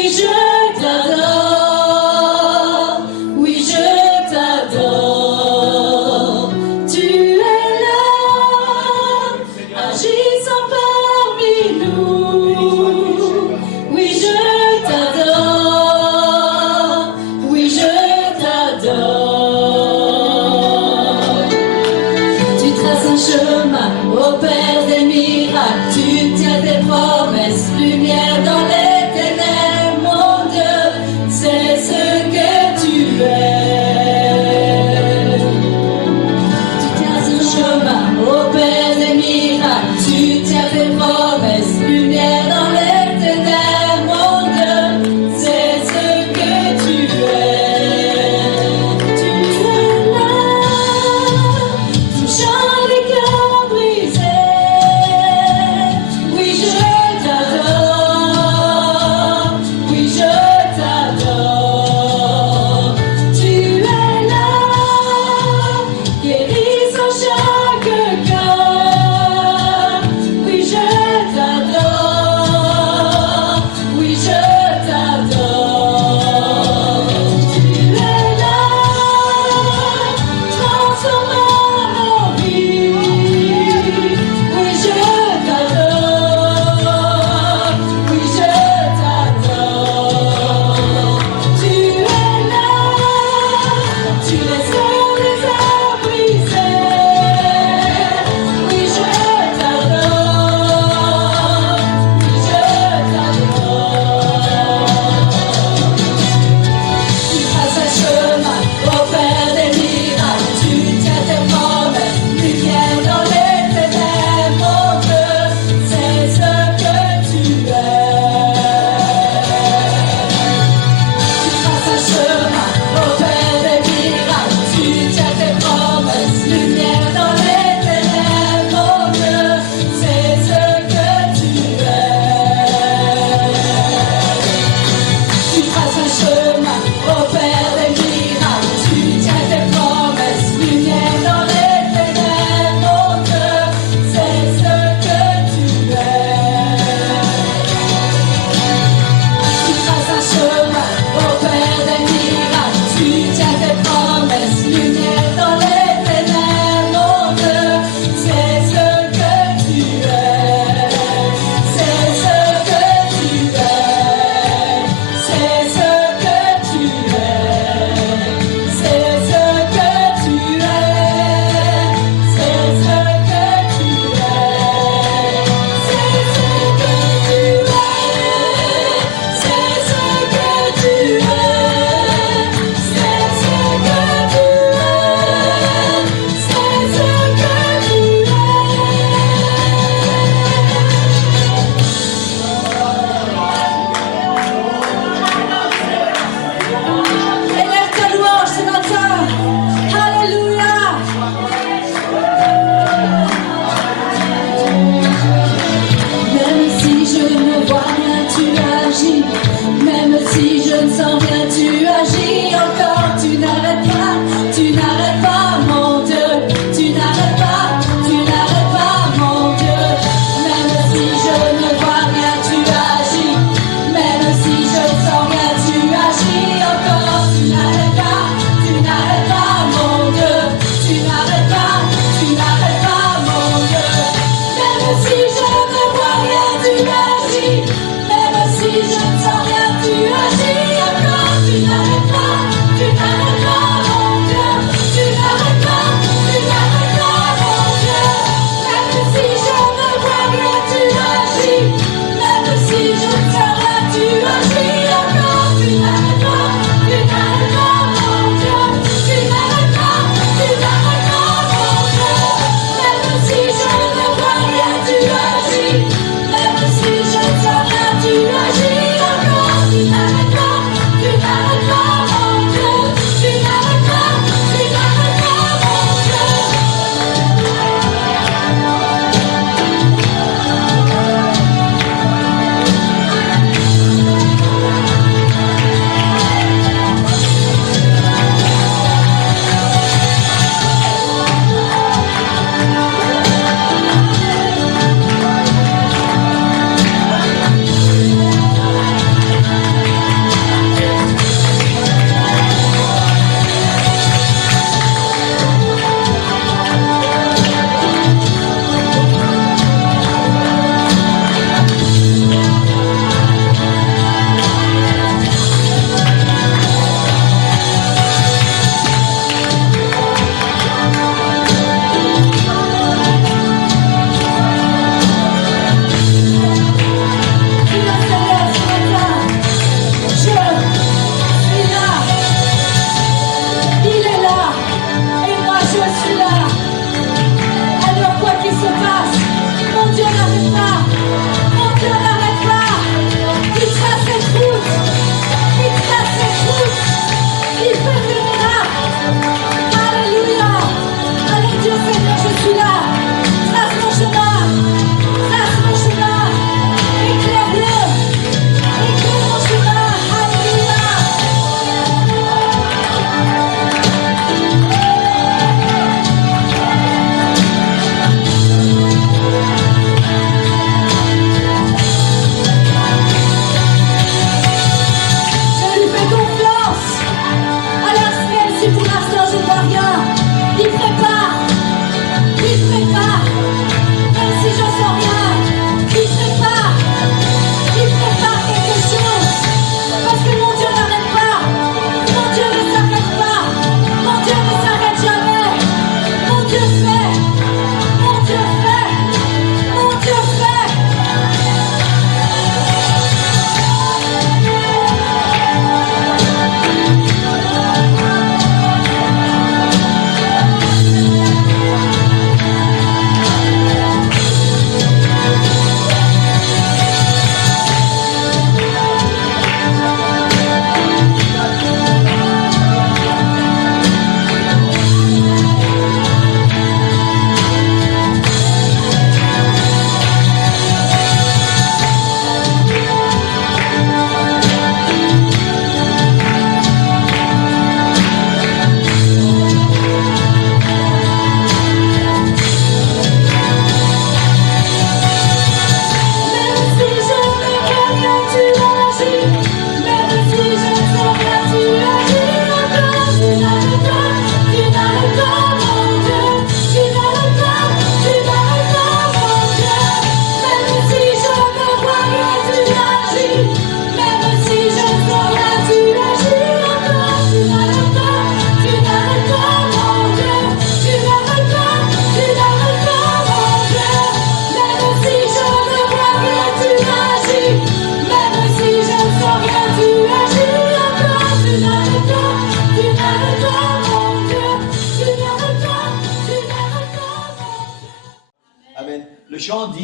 Oui, je t'adore. Oui, je t'adore. Tu es là, agissant parmi nous. Oui, je t'adore. Oui, je t'adore. Tu traces un chemin au Père des miracles. Tu tiens tes promesses, lumière dans les ténèbres. Mon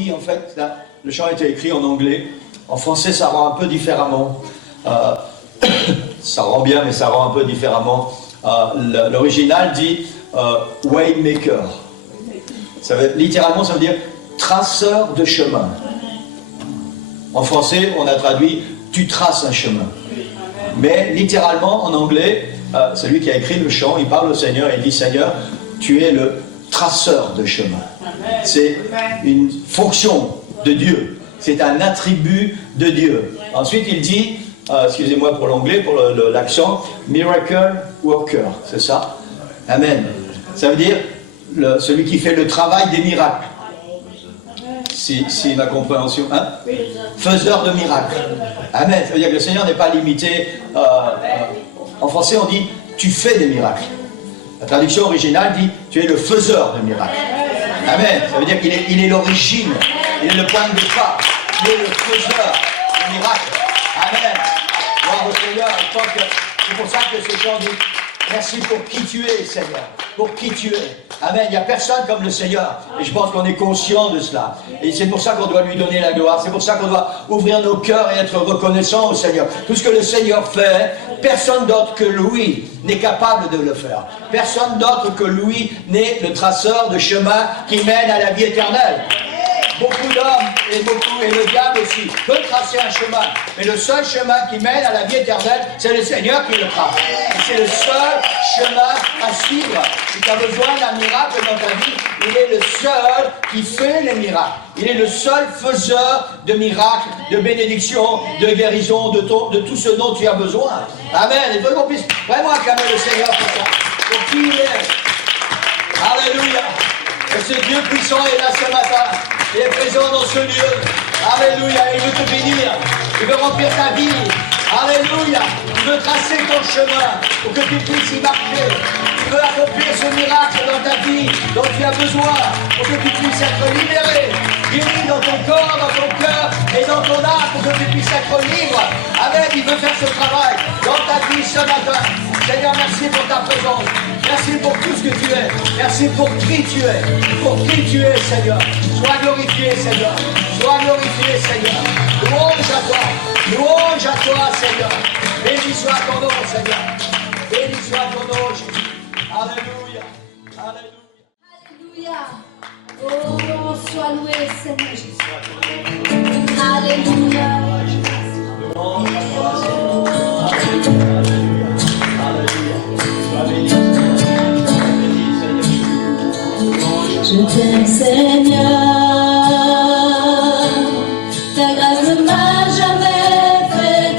dit, en fait, là, le chant a été écrit en anglais. En français, ça rend un peu différemment. Ça rend bien, mais ça rend un peu différemment. L'original dit Waymaker. Littéralement, ça veut dire traceur de chemin. En français, on a traduit tu traces un chemin. Mais littéralement, en anglais, celui qui a écrit le chant, il parle au Seigneur et il dit Seigneur, tu es le traceur de chemin. C'est une fonction de Dieu. C'est un attribut de Dieu. Ensuite, il dit, excusez-moi pour l'anglais, pour l'accent, miracle worker, c'est ça? Amen. Ça veut dire celui qui fait le travail des miracles. Si ma compréhension, hein? Faiseur de miracles. Amen. Ça veut dire que le Seigneur n'est pas limité. En français, on dit tu fais des miracles. La traduction originale dit tu es le faiseur de miracles. Amen. Ça veut dire qu'il est l'origine, il est le point de départ, il est le faiseur de miracles. Amen. Gloire au Seigneur. C'est pour ça que ce chant dit merci pour qui tu es, Seigneur. Pour qui tu es. Amen. Il n'y a personne comme le Seigneur. Et je pense qu'on est conscient de cela. Et c'est pour ça qu'on doit lui donner la gloire. C'est pour ça qu'on doit ouvrir nos cœurs et être reconnaissant au Seigneur. Tout ce que le Seigneur fait, personne d'autre que lui n'est capable de le faire. Personne d'autre que lui n'est le traceur de chemin qui mène à la vie éternelle. Beaucoup d'hommes et le diable aussi peut tracer un chemin. Mais le seul chemin qui mène à la vie éternelle, c'est le Seigneur qui le trace. C'est le seul chemin à suivre. Si tu as besoin d'un miracle dans ta vie, il est le seul qui fait les miracles. Il est le seul faiseur de miracles, de bénédictions, de guérisons, de tout ce dont tu as besoin. Amen. Et qu'on puisse vraiment acclamer le Seigneur pour ça. Pour qui il est. Alléluia. Et ce Dieu puissant est là ce matin. Il est présent dans ce lieu. Alléluia. Il veut te bénir. Il veut remplir ta vie. Alléluia. Il veut tracer ton chemin pour que tu puisses y marcher. Il veut accomplir ce miracle dans ta vie dont tu as besoin pour que tu puisses être libéré. Guéri dans ton corps, dans ton cœur et dans ton âme pour que tu puisses être libre. Amen. Il veut faire ce travail dans ta vie ce matin. Seigneur, merci pour ta présence. Merci pour tout ce que tu es. Merci pour qui tu es. Pour qui tu es, Seigneur. Sois glorifié, Seigneur. Sois glorifié, Seigneur. Louange à toi. Louange à toi, Seigneur. Béni soit ton nom, Seigneur. Béni soit ton nom, Jésus. Alléluia. Alléluia. Alléluia. Oh, sois loué, Seigneur Jésus. Alléluia. Je t'aime, Seigneur. Ta grâce ne m'a jamais fait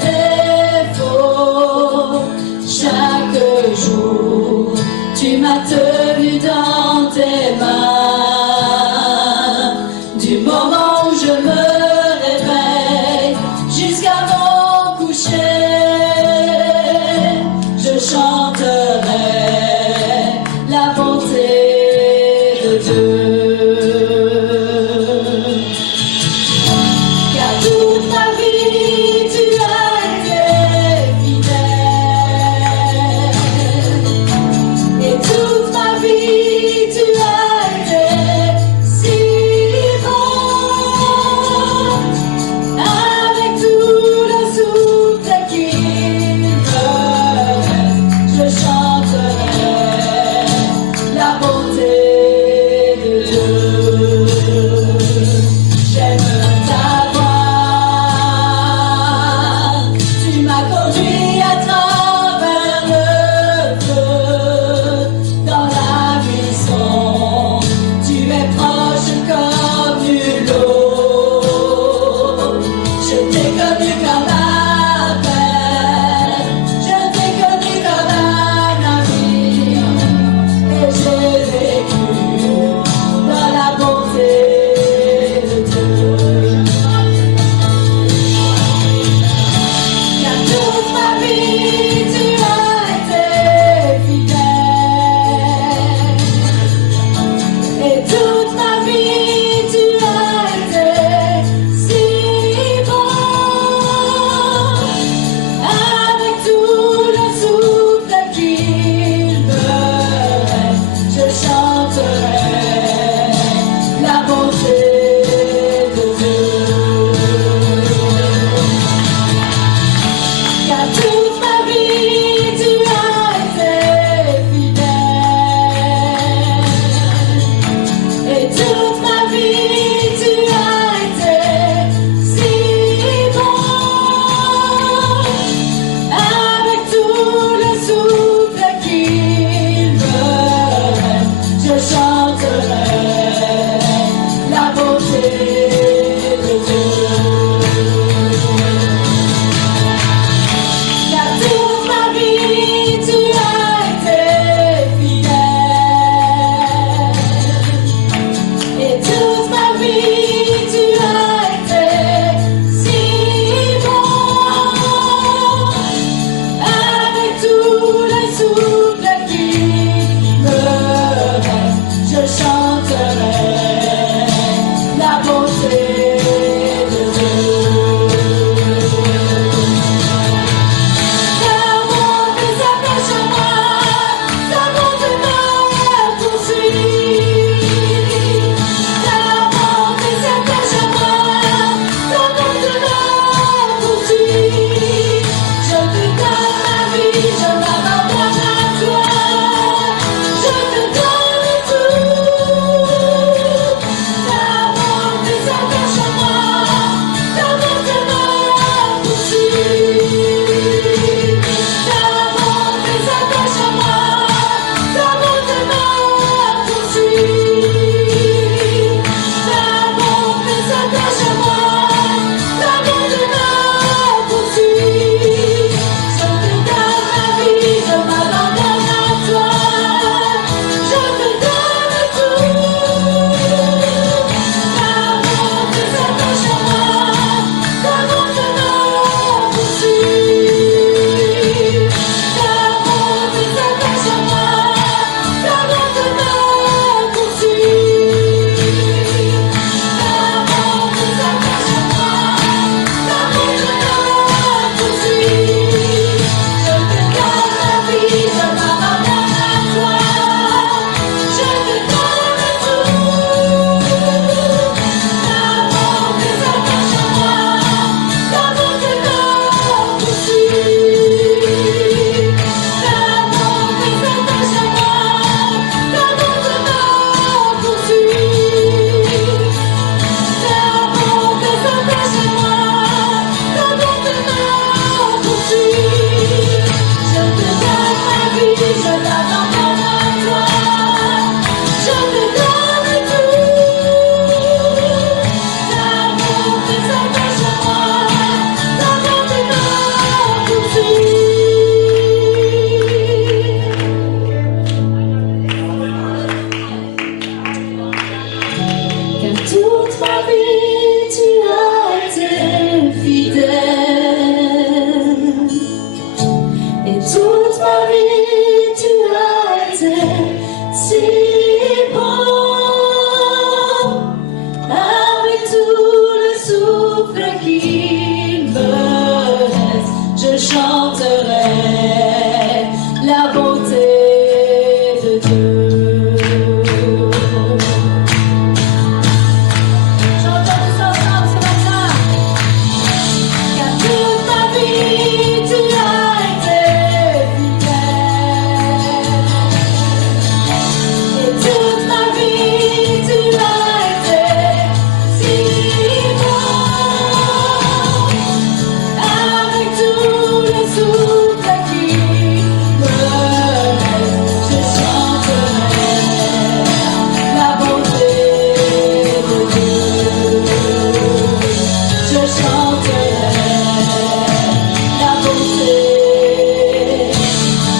défaut. Chaque jour, tu m'as tenu dans tes mains. Du moment où je me réveille jusqu'à mon coucher, je chanterai la bonté de Dieu. Car toute ma vie tu as été fidèle, et toute ma vie tu as été si bon. Avec tout le souffle qui me reste, je chanterai la bonté de Dieu. J'aime ta voix, tu m'as conduit à travers le feu, dans la buisson, tu es proche comme nul autre. Je t'ai connu comme un père, je t'ai connu comme un ami, et j'ai vécu dans la bonté de Dieu. Car toute ma vie chanterai la bonté de Dieu. Chantons tous ensemble ce matin. Car toute ma vie tu as été fidèle. Et toute ma vie tu as été si bon. Avec tous les souffles qui me restent, je chanterai la bonté de Dieu. Je chanterai la bonté.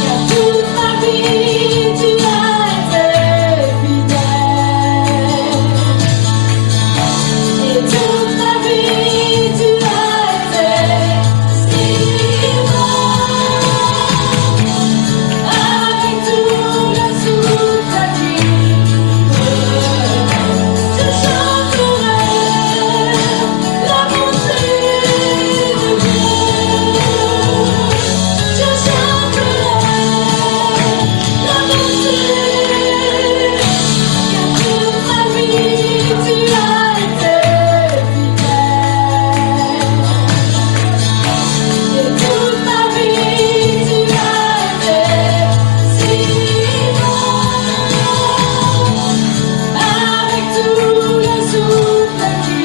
Car toute ma vie tu as été fidèle. Et toute ma vie tu as été si bon. Avec tous les souffles qui me restent, je chanterai la bonté de Dieu. Je chanterai la bonté. Car toute ma vie tu as été fidèle. Et toute ma vie tu as été si bon. Avec tous les souffles qui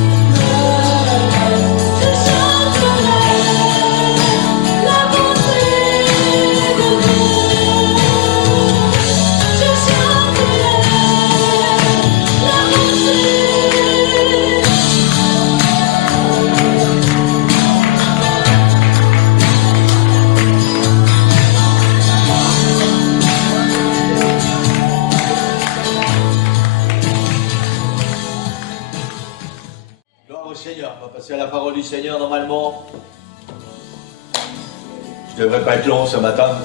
me restent, je chanterai la bonté de Dieu. Je chanterai la bonté. Gloire au Seigneur. On va passer à la parole du Seigneur normalement. Je ne devrais pas être long ce matin.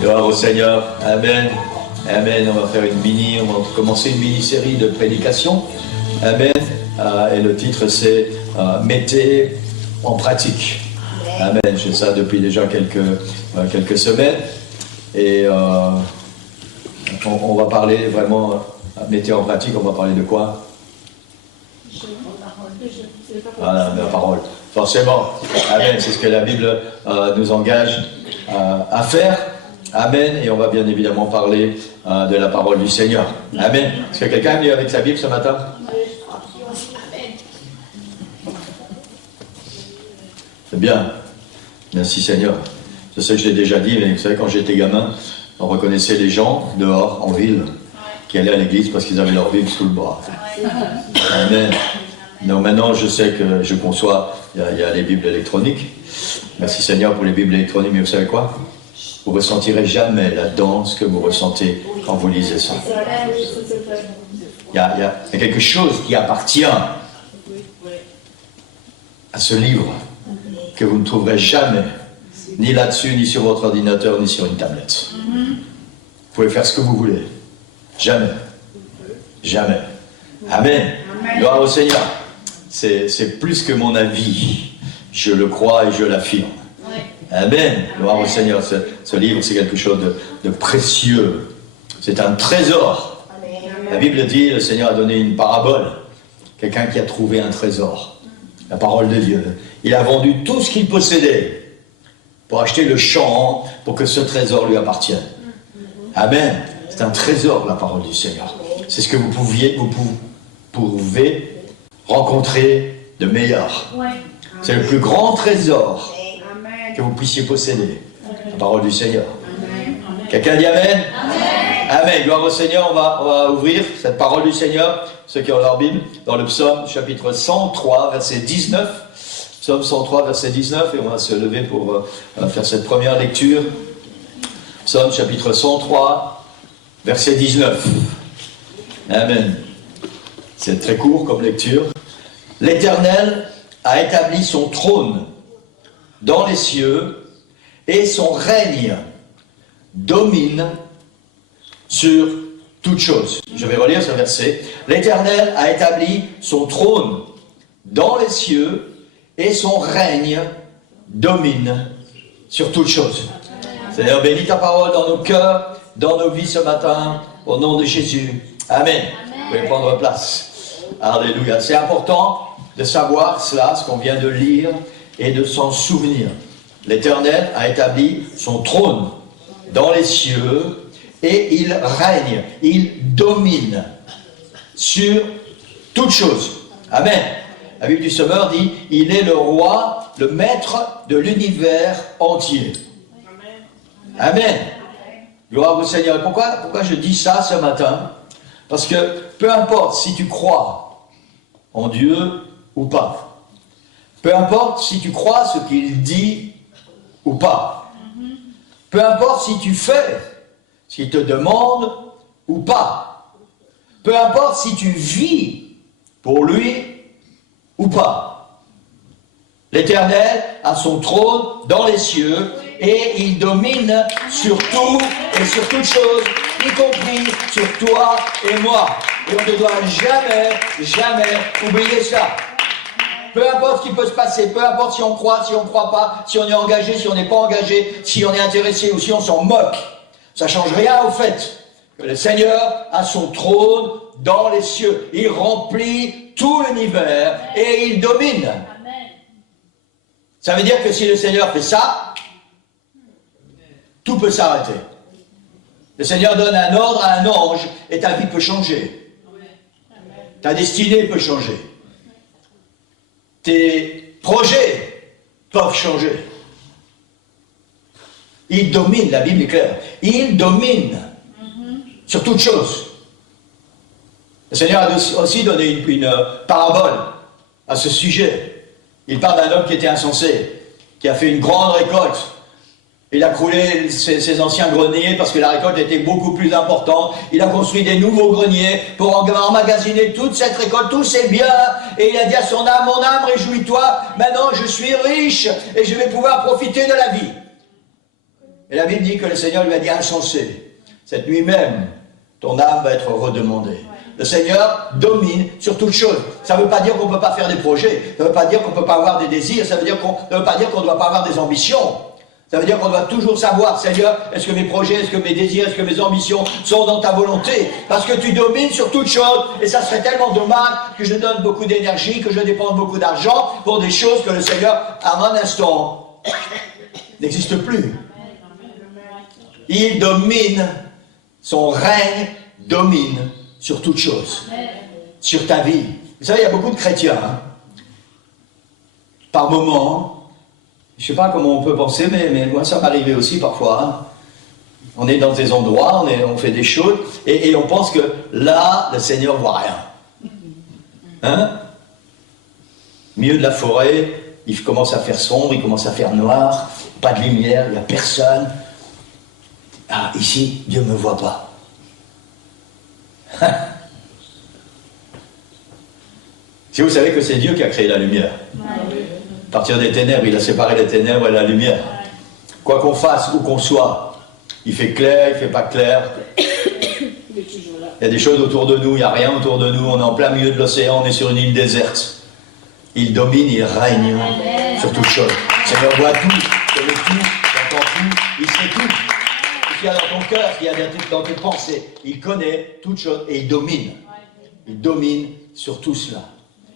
Gloire au Seigneur. Amen. Amen. On va faire une on va commencer une mini-série de prédications. Amen. Et le titre c'est Mettez en pratique. Amen. Je fais ça depuis déjà quelques semaines. Et on va parler vraiment, mettez en pratique, on va parler de quoi? Voilà, la parole. Forcément. Amen. C'est ce que la Bible nous engage à faire. Amen. Et on va bien évidemment parler de la parole du Seigneur. Amen. Est-ce que quelqu'un est venu avec sa Bible ce matin? C'est bien. Merci Seigneur. Je sais que je l'ai déjà dit, mais vous savez, quand j'étais gamin, on reconnaissait les gens dehors, en ville, qui allaient à l'église parce qu'ils avaient leur Bible sous le bras. Amen. Donc maintenant, je sais que je conçois, il y a les Bibles électroniques. Merci Seigneur pour les Bibles électroniques, mais vous savez quoi? Vous ne ressentirez jamais là-dedans ce que vous ressentez quand vous lisez ça. Il y a quelque chose qui appartient à ce livre que vous ne trouverez jamais, ni là-dessus, ni sur votre ordinateur, ni sur une tablette. Vous pouvez faire ce que vous voulez. Jamais. Jamais. Amen. Gloire au Seigneur. C'est plus que mon avis. Je le crois et je l'affirme. Amen. Gloire au Seigneur. Ce livre, c'est quelque chose de précieux. C'est un trésor. La Bible dit, le Seigneur a donné une parabole. Quelqu'un qui a trouvé un trésor. La parole de Dieu. Il a vendu tout ce qu'il possédait pour acheter le champ pour que ce trésor lui appartienne. Amen. C'est un trésor, la parole du Seigneur. C'est ce que vous pouvez rencontrer de meilleur. C'est le plus grand trésor que vous puissiez posséder. La parole du Seigneur. Quelqu'un dit Amen? Amen. Gloire au Seigneur. On va ouvrir cette parole du Seigneur, ceux qui ont leur Bible, dans le psaume chapitre 103, verset 19. Psaume 103, verset 19, et on va se lever pour faire cette première lecture. Psaume chapitre 103, verset 19. Amen. C'est très court comme lecture. L'Éternel a établi son trône dans les cieux, et son règne domine sur toute chose. Je vais relire ce verset. L'Éternel a établi son trône dans les cieux, et son règne domine sur toutes choses. Seigneur, bénis ta parole dans nos cœurs, dans nos vies ce matin, au nom de Jésus. Amen. Vous pouvez prendre place. Alléluia. C'est important de savoir cela, ce qu'on vient de lire, et de s'en souvenir. L'Éternel a établi son trône dans les cieux, et il règne, il domine sur toutes choses. Amen. La Bible du Sommeur dit, il est le roi, le maître de l'univers entier. Amen. Gloire au Seigneur. Pourquoi je dis ça ce matin? Parce que peu importe si tu crois en Dieu ou pas, peu importe si tu crois ce qu'il dit ou pas, peu importe si tu fais ce qu'il te demande ou pas, peu importe si tu vis pour lui ou pas, l'Éternel a son trône dans les cieux et il domine sur tout et sur toutes choses, y compris sur toi et moi. Et on ne doit jamais oublier ça. Peu importe ce qui peut se passer, peu importe si on croit, si on ne croit pas, si on est engagé, si on n'est pas engagé, si on est intéressé ou si on s'en moque, ça ne change rien au fait que le Seigneur a son trône dans les cieux. Il remplit tout l'univers et il domine. Ça veut dire que si le Seigneur fait ça, tout peut s'arrêter. Le Seigneur donne un ordre à un ange et ta vie peut changer. Ta destinée peut changer. Tes projets peuvent changer. Il domine, la Bible est claire. Il domine sur toute chose. Le Seigneur a aussi donné une parabole à ce sujet. Il parle d'un homme qui était insensé, qui a fait une grande récolte. Il a croulé ses anciens greniers parce que la récolte était beaucoup plus importante. Il a construit des nouveaux greniers pour emmagasiner toute cette récolte, tous ses biens. Et il a dit à son âme, mon âme, réjouis-toi, maintenant je suis riche et je vais pouvoir profiter de la vie. Et la Bible dit que le Seigneur lui a dit, insensé, cette nuit même, ton âme va être redemandée. Le Seigneur domine sur toutes choses. Ça ne veut pas dire qu'on ne peut pas faire des projets. Ça ne veut pas dire qu'on ne peut pas avoir des désirs. Ça ne veut pas dire qu'on ne doit pas avoir des ambitions. Ça veut dire qu'on doit toujours savoir, Seigneur, est-ce que mes projets, est-ce que mes désirs, est-ce que mes ambitions sont dans ta volonté? Parce que tu domines sur toutes choses, et ça serait tellement dommage que je donne beaucoup d'énergie, que je dépense beaucoup d'argent pour des choses que le Seigneur, à un instant, n'existe plus. Il domine, son règne domine sur toutes choses, sur ta vie. Vous savez, il y a beaucoup de chrétiens, par moments. Je ne sais pas comment on peut penser, mais moi ça m'arrivait aussi parfois. On est dans des endroits, on fait des choses, et on pense que là, le Seigneur ne voit rien. Milieu de la forêt, il commence à faire sombre, il commence à faire noir, pas de lumière, il n'y a personne. Ah, ici, Dieu ne me voit pas. Si vous savez que c'est Dieu qui a créé la lumière. À partir des ténèbres, il a séparé les ténèbres et la lumière. Quoi qu'on fasse, où qu'on soit, il fait clair, il ne fait pas clair. Il y a des choses autour de nous, il n'y a rien autour de nous, on est en plein milieu de l'océan, on est sur une île déserte. Il domine, il règne sur toutes choses. Le Seigneur voit tout, il connaît tout, il entend tout, il sait tout. Ce qu'il y a dans ton cœur, ce qu'il y a dans tes pensées, il connaît toutes choses et il domine. Il domine sur tout cela.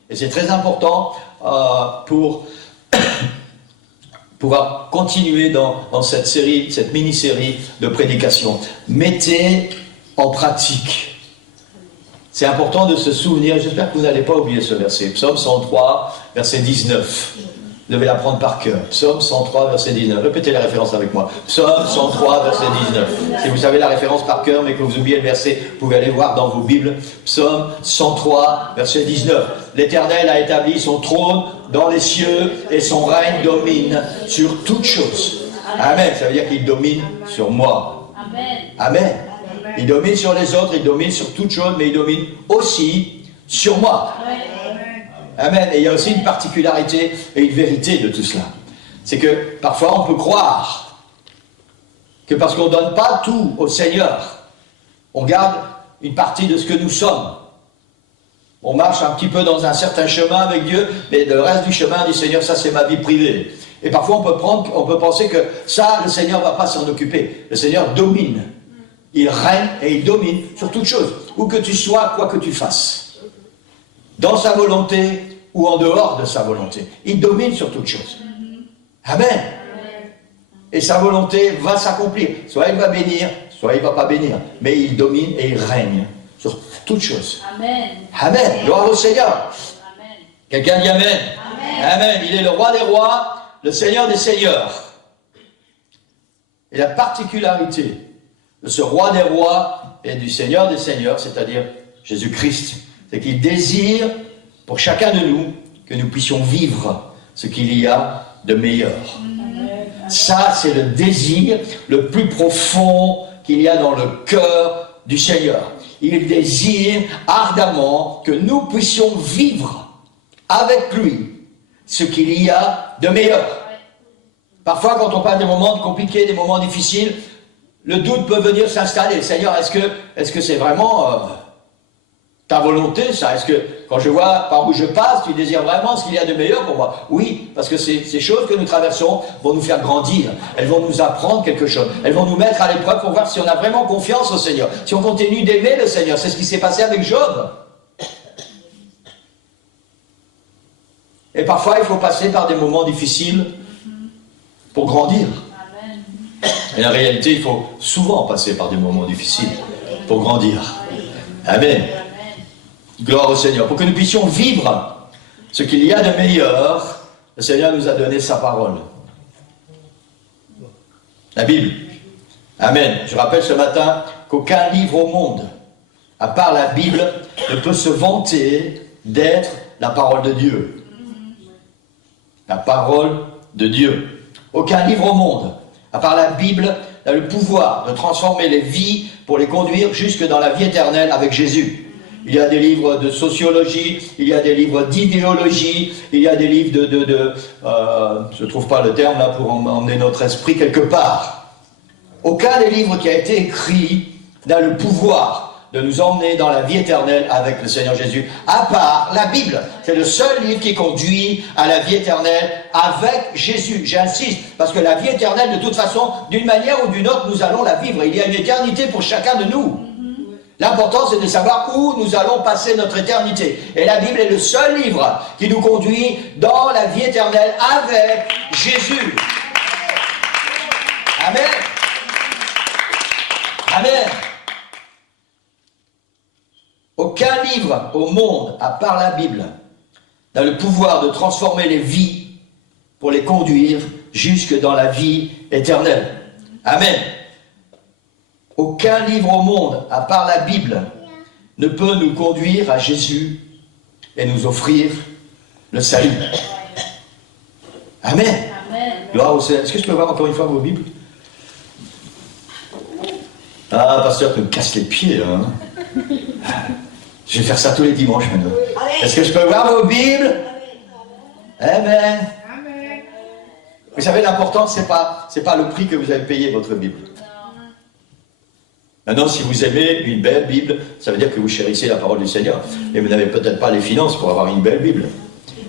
Et c'est très important pour pouvoir continuer dans cette série, cette mini-série de prédication. Mettez en pratique. C'est important de se souvenir, j'espère que vous n'allez pas oublier ce verset. Psaume 103, verset 19. Vous devez l'apprendre par cœur. Psaume 103, verset 19. Répétez la référence avec moi. Psaume 103, verset 19. Si vous savez la référence par cœur, mais que vous oubliez le verset, vous pouvez aller voir dans vos Bibles. Psaume 103, verset 19. L'Éternel a établi son trône dans les cieux et son règne domine sur toutes choses. Amen. Ça veut dire qu'il domine sur moi. Amen. Il domine sur les autres, il domine sur toutes choses, mais il domine aussi sur moi. Amen. Et il y a aussi une particularité et une vérité de tout cela. C'est que parfois on peut croire que parce qu'on ne donne pas tout au Seigneur, on garde une partie de ce que nous sommes. On marche un petit peu dans un certain chemin avec Dieu, mais le reste du chemin, dit Seigneur, ça c'est ma vie privée. Et parfois on peut penser que ça, le Seigneur ne va pas s'en occuper. Le Seigneur domine. Il règne et il domine sur toute chose. Où que tu sois, quoi que tu fasses. Dans sa volonté ou en dehors de sa volonté. Il domine sur toute chose. Amen. Et sa volonté va s'accomplir. Soit il va bénir, soit il ne va pas bénir. Mais il domine et il règne sur toute chose. Amen. Amen. Gloire au Seigneur. Amen. Quelqu'un dit Amen. Amen. Amen. Il est le roi des rois, le Seigneur des seigneurs. Et la particularité de ce roi des rois et du Seigneur des seigneurs, c'est-à-dire Jésus-Christ, c'est qu'il désire pour chacun de nous que nous puissions vivre ce qu'il y a de meilleur. Ça, c'est le désir le plus profond qu'il y a dans le cœur du Seigneur. Il désire ardemment que nous puissions vivre avec lui ce qu'il y a de meilleur. Parfois, quand on parle des moments compliqués, des moments difficiles, le doute peut venir s'installer. Seigneur, est-ce que c'est vraiment ta volonté, ça? Est-ce que, quand je vois par où je passe, tu désires vraiment ce qu'il y a de meilleur pour moi? Oui, parce que ces choses que nous traversons vont nous faire grandir. Elles vont nous apprendre quelque chose. Elles vont nous mettre à l'épreuve pour voir si on a vraiment confiance au Seigneur. Si on continue d'aimer le Seigneur. C'est ce qui s'est passé avec Job. Et parfois, il faut passer par des moments difficiles pour grandir. Et en réalité, il faut souvent passer par des moments difficiles pour grandir. Amen. Gloire au Seigneur. Pour que nous puissions vivre ce qu'il y a de meilleur, le Seigneur nous a donné sa parole. La Bible. Amen. Je rappelle ce matin qu'aucun livre au monde, à part la Bible, ne peut se vanter d'être la parole de Dieu. La parole de Dieu. Aucun livre au monde, à part la Bible, a le pouvoir de transformer les vies pour les conduire jusque dans la vie éternelle avec Jésus. Il y a des livres de sociologie, il y a des livres d'idéologie, il y a des livres je ne trouve pas le terme là pour emmener notre esprit quelque part. Aucun des livres qui a été écrit n'a le pouvoir de nous emmener dans la vie éternelle avec le Seigneur Jésus, à part la Bible. C'est le seul livre qui conduit à la vie éternelle avec Jésus. J'insiste, parce que la vie éternelle, de toute façon, d'une manière ou d'une autre, nous allons la vivre. Il y a une éternité pour chacun de nous. L'important, c'est de savoir où nous allons passer notre éternité. Et la Bible est le seul livre qui nous conduit dans la vie éternelle avec Jésus. Amen. Amen. Aucun livre au monde, à part la Bible, n'a le pouvoir de transformer les vies pour les conduire jusque dans la vie éternelle. Amen. Aucun livre au monde, à part la Bible, ne peut nous conduire à Jésus et nous offrir le salut. Amen. Amen. Gloire au Seigneur. Est-ce que je peux voir encore une fois vos Bibles? Ah, pasteur, tu me casses les pieds, hein. Je vais faire ça tous les dimanches maintenant. Est-ce que je peux voir vos Bibles? Amen. Vous savez, l'important, c'est pas le prix que vous avez payé votre Bible. Maintenant, si vous aimez une belle Bible, ça veut dire que vous chérissez la parole du Seigneur. Et vous n'avez peut-être pas les finances pour avoir une belle Bible.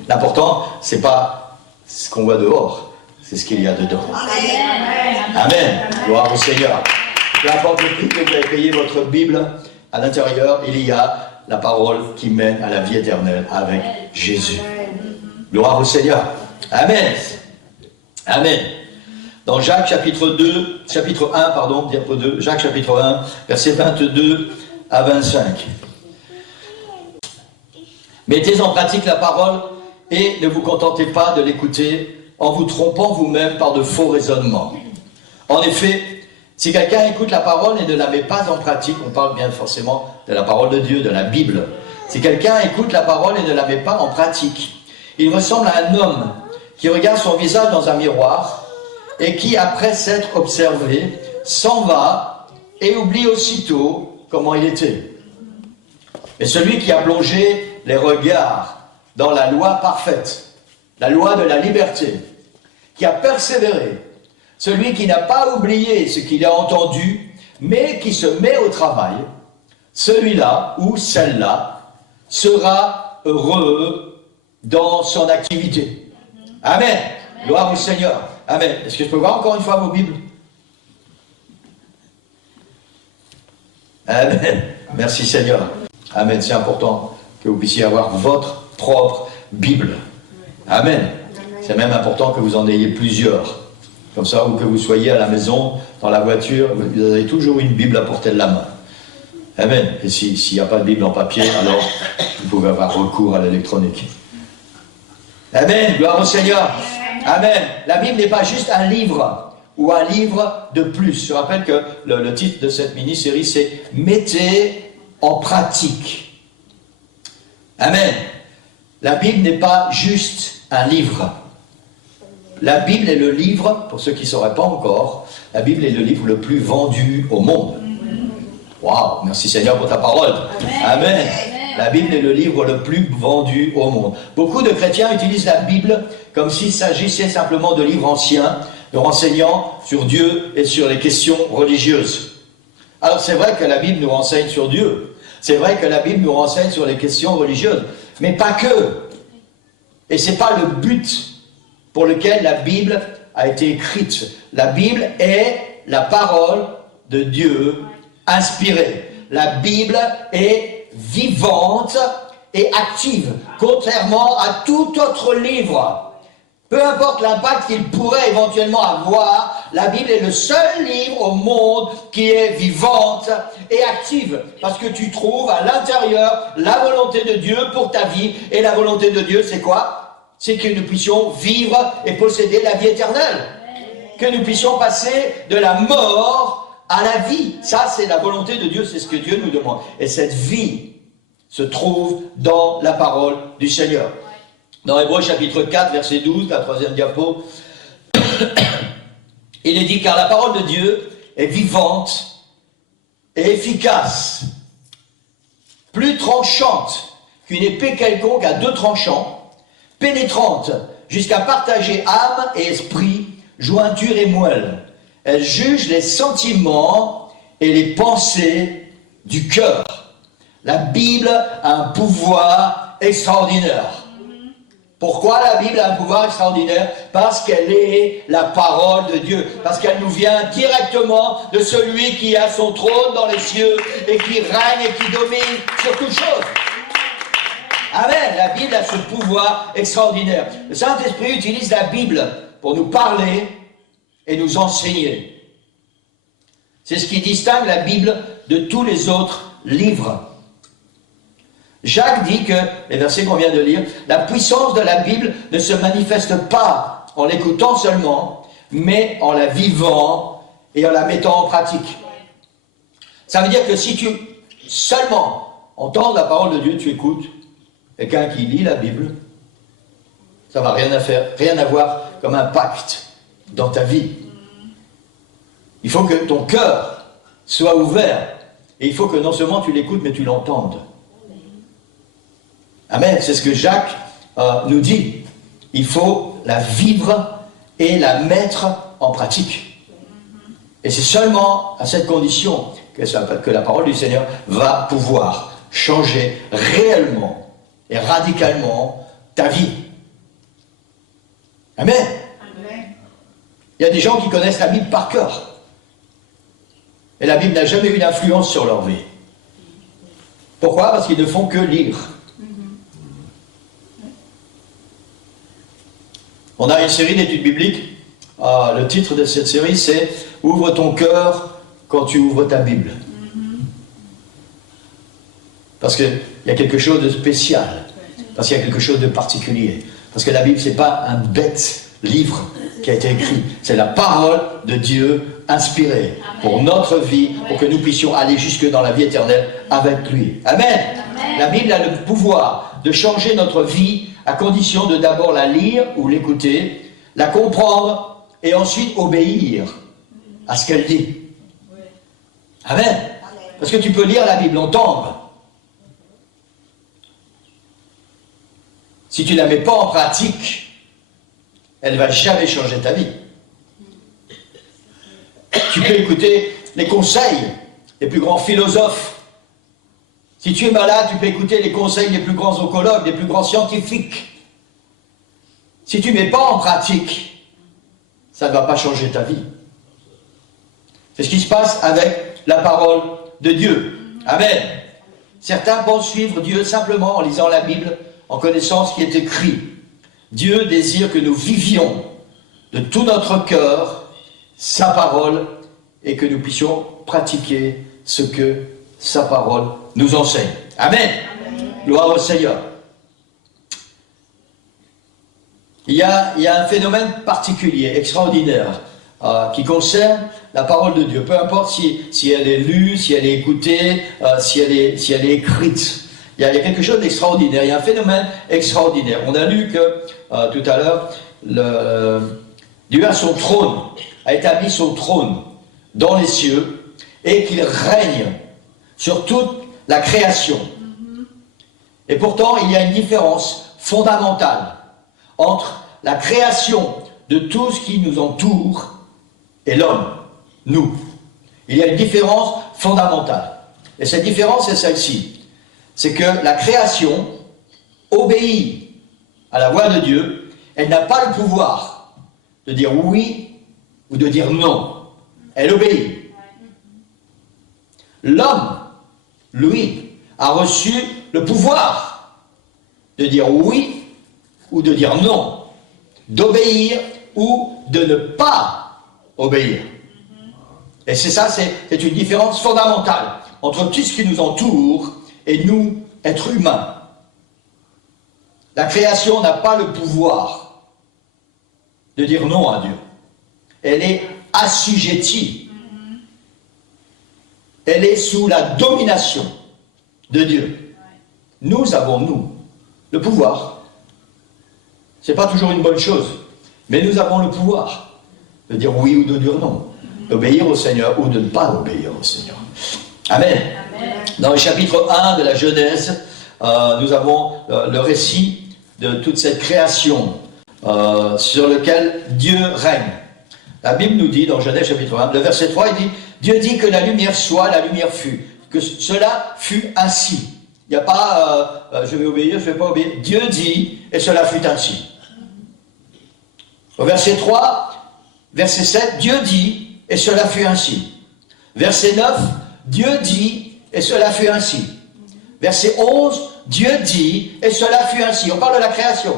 L'important, c'est pas ce qu'on voit dehors, c'est ce qu'il y a dedans. Amen. Amen. Gloire au Seigneur. Peu importe le prix que vous avez payé votre Bible, à l'intérieur, il y a la parole qui mène à la vie éternelle avec Jésus. Gloire au Seigneur. Amen. Amen. Dans Jacques chapitre 1, diapo 2, Jacques chapitre 1, versets 22 à 25. Mettez en pratique la parole et ne vous contentez pas de l'écouter en vous trompant vous-même par de faux raisonnements. En effet, si quelqu'un écoute la parole et ne la met pas en pratique, on parle bien forcément de la parole de Dieu, de la Bible. Si quelqu'un écoute la parole et ne la met pas en pratique, il ressemble à un homme qui regarde son visage dans un miroir et qui, après s'être observé, s'en va et oublie aussitôt comment il était. Mais celui qui a plongé les regards dans la loi parfaite, la loi de la liberté, qui a persévéré, celui qui n'a pas oublié ce qu'il a entendu, mais qui se met au travail, celui-là ou celle-là sera heureux dans son activité. Amen. Gloire au Seigneur. Amen. Est-ce que je peux voir encore une fois vos Bibles? Amen. Merci Seigneur. Amen. C'est important que vous puissiez avoir votre propre Bible. Amen. C'est même important que vous en ayez plusieurs. Comme ça, ou que vous soyez à la maison, dans la voiture, vous avez toujours une Bible à portée de la main. Amen. Et s'il n'y a pas de Bible en papier, alors vous pouvez avoir recours à l'électronique. Amen. Gloire au Seigneur. Amen. La Bible n'est pas juste un livre ou un livre de plus. Je rappelle que le titre de cette mini-série, c'est « Mettez en pratique ». Amen. La Bible n'est pas juste un livre. La Bible est le livre, pour ceux qui ne sauraient pas encore, la Bible est le livre le plus vendu au monde. Waouh, merci Seigneur pour ta parole. Amen. La Bible est le livre le plus vendu au monde. Beaucoup de chrétiens utilisent la Bible comme s'il s'agissait simplement de livres anciens, de renseignants sur Dieu et sur les questions religieuses. Alors c'est vrai que la Bible nous renseigne sur Dieu. C'est vrai que la Bible nous renseigne sur les questions religieuses. Mais pas que. Et ce n'est pas le but pour lequel la Bible a été écrite. La Bible est la parole de Dieu inspirée. La Bible est vivante et active, contrairement à tout autre livre. Peu importe l'impact qu'il pourrait éventuellement avoir, la Bible est le seul livre au monde qui est vivante et active. Parce que tu trouves à l'intérieur la volonté de Dieu pour ta vie. Et la volonté de Dieu, c'est quoi? C'est que nous puissions vivre et posséder la vie éternelle. Que nous puissions passer de la mort à la vie. Ça, c'est la volonté de Dieu, c'est ce que Dieu nous demande. Et cette vie se trouve dans la parole du Seigneur. Dans Hébreux chapitre 4, verset 12, la troisième diapo, il est dit, car la parole de Dieu est vivante et efficace, plus tranchante qu'une épée quelconque à deux tranchants, pénétrante jusqu'à partager âme et esprit, jointure et moelle. Elle juge les sentiments et les pensées du cœur. La Bible a un pouvoir extraordinaire. Pourquoi la Bible a un pouvoir extraordinaire? Parce qu'elle est la parole de Dieu. Parce qu'elle nous vient directement de celui qui a son trône dans les cieux et qui règne et qui domine sur toute chose. Amen. La Bible a ce pouvoir extraordinaire. Le Saint-Esprit utilise la Bible pour nous parler et nous enseigner. C'est ce qui distingue la Bible de tous les autres livres. Jacques dit que, les versets qu'on vient de lire, la puissance de la Bible ne se manifeste pas en l'écoutant seulement, mais en la vivant et en la mettant en pratique. Ça veut dire que si tu seulement entends la parole de Dieu, tu écoutes, quelqu'un qui lit la Bible, ça va rien avoir comme impact dans ta vie. Il faut que ton cœur soit ouvert, et il faut que non seulement tu l'écoutes, mais tu l'entendes. Amen, c'est ce que Jacques nous dit. Il faut la vivre et la mettre en pratique. Et c'est seulement à cette condition que la parole du Seigneur va pouvoir changer réellement et radicalement ta vie. Amen. Amen. Il y a des gens qui connaissent la Bible par cœur. Et la Bible n'a jamais eu d'influence sur leur vie. Pourquoi? Parce qu'ils ne font que lire. On a une série d'études bibliques. Le titre de cette série, c'est « Ouvre ton cœur quand tu ouvres ta Bible ». Parce qu'il y a quelque chose de spécial. Parce qu'il y a quelque chose de particulier. Parce que la Bible, ce n'est pas un bête livre qui a été écrit. C'est la parole de Dieu inspirée pour notre vie, pour que nous puissions aller jusque dans la vie éternelle avec lui. Amen. Amen. La Bible a le pouvoir de changer notre vie à condition de d'abord la lire ou l'écouter, la comprendre et ensuite obéir à ce qu'elle dit. Amen. Parce que tu peux lire la Bible, l'entendre. Si tu ne la mets pas en pratique, elle ne va jamais changer ta vie. Tu peux écouter les conseils des plus grands philosophes, Si tu es malade, tu peux écouter les conseils des plus grands oncologues, des plus grands scientifiques. Si tu ne mets pas en pratique, ça ne va pas changer ta vie. C'est ce qui se passe avec la parole de Dieu. Amen. Certains pensent suivre Dieu simplement en lisant la Bible, en connaissant ce qui est écrit. Dieu désire que nous vivions de tout notre cœur sa parole et que nous puissions pratiquer ce que sa parole nous enseigne. Amen. Amen. Gloire au Seigneur. Il y a un phénomène particulier, extraordinaire, qui concerne la parole de Dieu. Peu importe si elle est lue, si elle est écoutée, si elle est écrite. Il y a quelque chose d'extraordinaire, il y a un phénomène extraordinaire. On a lu que, tout à l'heure, Dieu a son trône, a établi son trône dans les cieux, et qu'il règne sur toute la création. Et pourtant, il y a une différence fondamentale entre la création de tout ce qui nous entoure et l'homme, nous. Il y a une différence fondamentale. Et cette différence est celle-ci. C'est que la création obéit à la voix de Dieu. Elle n'a pas le pouvoir de dire oui ou de dire non. Elle obéit. L'homme, lui, a reçu le pouvoir de dire oui ou de dire non, d'obéir ou de ne pas obéir. Et c'est ça, c'est une différence fondamentale entre tout ce qui nous entoure et nous, êtres humains. La création n'a pas le pouvoir de dire non à Dieu. Elle est assujettie. Elle est sous la domination de Dieu. Nous avons, nous, le pouvoir. Ce n'est pas toujours une bonne chose, mais nous avons le pouvoir de dire oui ou de dire non, d'obéir au Seigneur ou de ne pas obéir au Seigneur. Amen. Amen. Dans le chapitre 1 de la Genèse, nous avons le récit de toute cette création sur lequel Dieu règne. La Bible nous dit, dans Genèse chapitre 1, le verset 3, il dit, Dieu dit que la lumière soit, la lumière fut, que cela fut ainsi. Il n'y a pas, je vais obéir, je ne vais pas obéir. Dieu dit, et cela fut ainsi. Au verset 3, verset 7, Dieu dit, et cela fut ainsi. Verset 9, Dieu dit, et cela fut ainsi. Verset 11, Dieu dit, et cela fut ainsi. On parle de la création.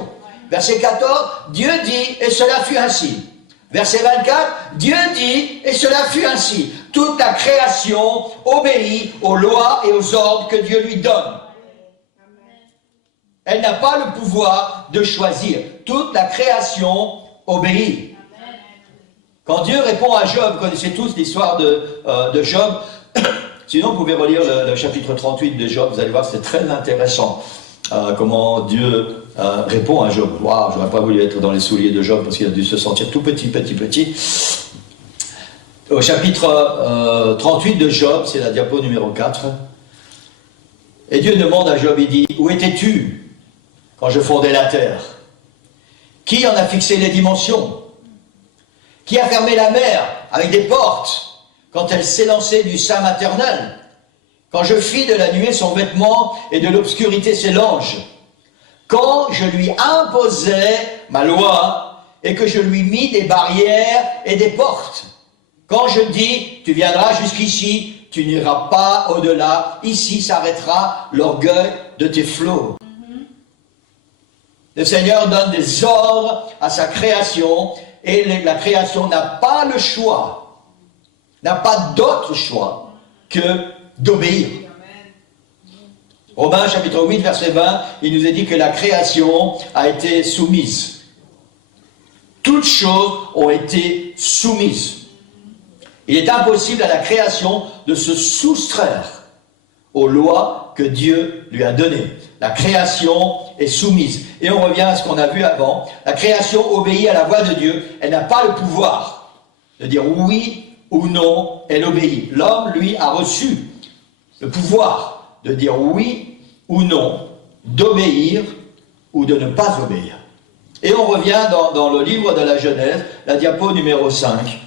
Verset 14, Dieu dit, et cela fut ainsi. Verset 24, Dieu dit, et cela fut ainsi. Toute la création obéit aux lois et aux ordres que Dieu lui donne. Elle n'a pas le pouvoir de choisir. Toute la création obéit. Quand Dieu répond à Job, vous connaissez tous l'histoire de Job, sinon vous pouvez relire le chapitre 38 de Job, vous allez voir, c'est très intéressant comment Dieu répond à Job. Waouh, j'aurais pas voulu être dans les souliers de Job parce qu'il a dû se sentir tout petit. Au chapitre 38 de Job, c'est la diapo numéro 4, et Dieu demande à Job, il dit, où étais-tu quand je fondais la terre? Qui en a fixé les dimensions? Qui a fermé la mer avec des portes quand elle s'élançait du sein maternel? Quand je fis de la nuée son vêtement et de l'obscurité ses langes? Quand je lui imposais ma loi et que je lui mis des barrières et des portes? Quand je dis, tu viendras jusqu'ici, tu n'iras pas au-delà, ici s'arrêtera l'orgueil de tes flots. Le Seigneur donne des ordres à sa création et la création n'a pas le choix, n'a pas d'autre choix que d'obéir. Romains chapitre 8 verset 20, il nous est dit que la création a été soumise. Toutes choses ont été soumises. Il est impossible à la création de se soustraire aux lois que Dieu lui a données. La création est soumise. Et on revient à ce qu'on a vu avant. La création obéit à la voix de Dieu. Elle n'a pas le pouvoir de dire oui ou non, elle obéit. L'homme, lui, a reçu le pouvoir de dire oui ou non, d'obéir ou de ne pas obéir. Et on revient dans le livre de la Genèse, la diapo numéro 5,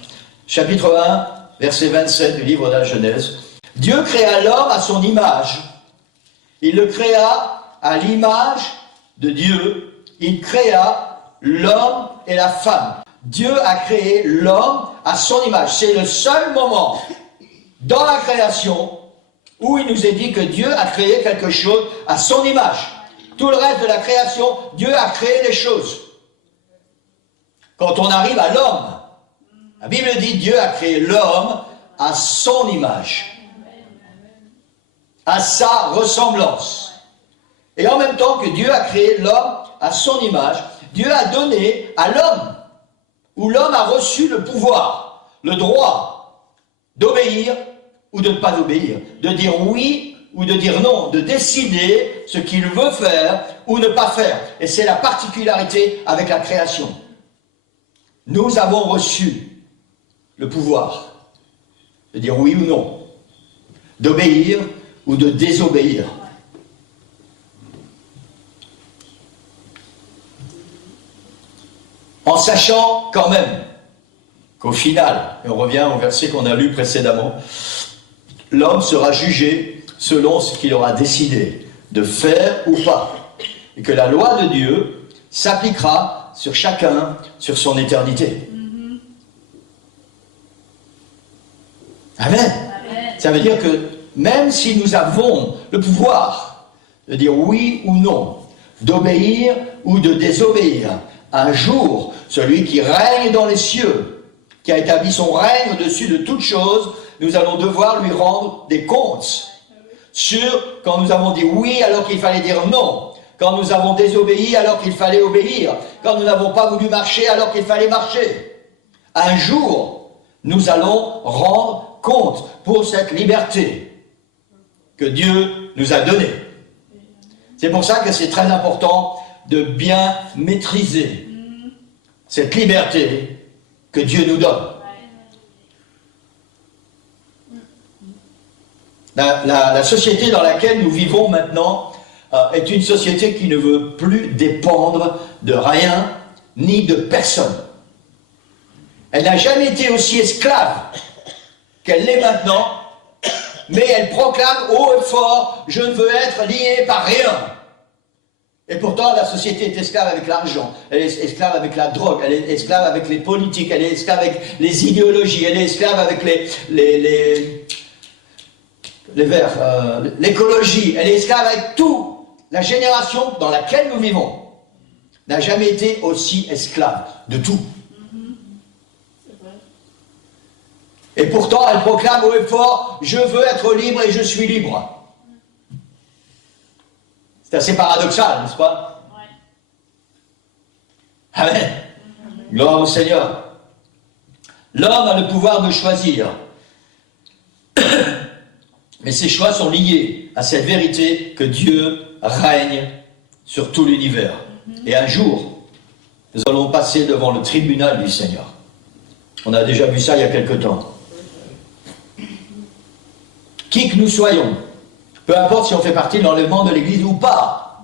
chapitre 1, verset 27 du livre de la Genèse. Dieu créa l'homme à son image. Il le créa à l'image de Dieu. Il créa l'homme et la femme. Dieu a créé l'homme à son image. C'est le seul moment dans la création où il nous est dit que Dieu a créé quelque chose à son image. Tout le reste de la création, Dieu a créé les choses. Quand on arrive à l'homme, la Bible dit Dieu a créé l'homme à son image, à sa ressemblance. Et en même temps que Dieu a créé l'homme à son image, Dieu a donné à l'homme, où l'homme a reçu le pouvoir, le droit d'obéir ou de ne pas obéir, de dire oui ou de dire non, de décider ce qu'il veut faire ou ne pas faire. Et c'est la particularité avec la création. Nous avons reçu le pouvoir de dire oui ou non, d'obéir ou de désobéir. En sachant quand même qu'au final, et on revient au verset qu'on a lu précédemment, l'homme sera jugé selon ce qu'il aura décidé de faire ou pas, et que la loi de Dieu s'appliquera sur chacun, sur son éternité. Amen. Amen. Ça veut dire que même si nous avons le pouvoir de dire oui ou non, d'obéir ou de désobéir, un jour, celui qui règne dans les cieux, qui a établi son règne au-dessus de toutes choses, nous allons devoir lui rendre des comptes sur quand nous avons dit oui alors qu'il fallait dire non, quand nous avons désobéi alors qu'il fallait obéir, quand nous n'avons pas voulu marcher alors qu'il fallait marcher. Un jour, nous allons rendre compte pour cette liberté que Dieu nous a donnée. C'est pour ça que c'est très important de bien maîtriser cette liberté que Dieu nous donne. La société dans laquelle nous vivons maintenant est une société qui ne veut plus dépendre de rien ni de personne. Elle n'a jamais été aussi esclave qu'elle l'est maintenant, mais elle proclame haut et fort « Je ne veux être lié par rien ». Et pourtant, la société est esclave avec l'argent, elle est esclave avec la drogue, elle est esclave avec les politiques, elle est esclave avec les idéologies, elle est esclave avec l'écologie, elle est esclave avec tout. La génération dans laquelle nous vivons n'a jamais été aussi esclave de tout. Et pourtant, elle proclame haut et fort « Je veux être libre et je suis libre ». C'est assez paradoxal, n'est-ce pas? Amen. Gloire au Seigneur. L'homme a le pouvoir de choisir. Mais ses choix sont liés à cette vérité que Dieu règne sur tout l'univers. Et un jour, nous allons passer devant le tribunal du Seigneur. On a déjà vu ça il y a quelque temps. Qui que nous soyons, peu importe si on fait partie de l'enlèvement de l'Église ou pas,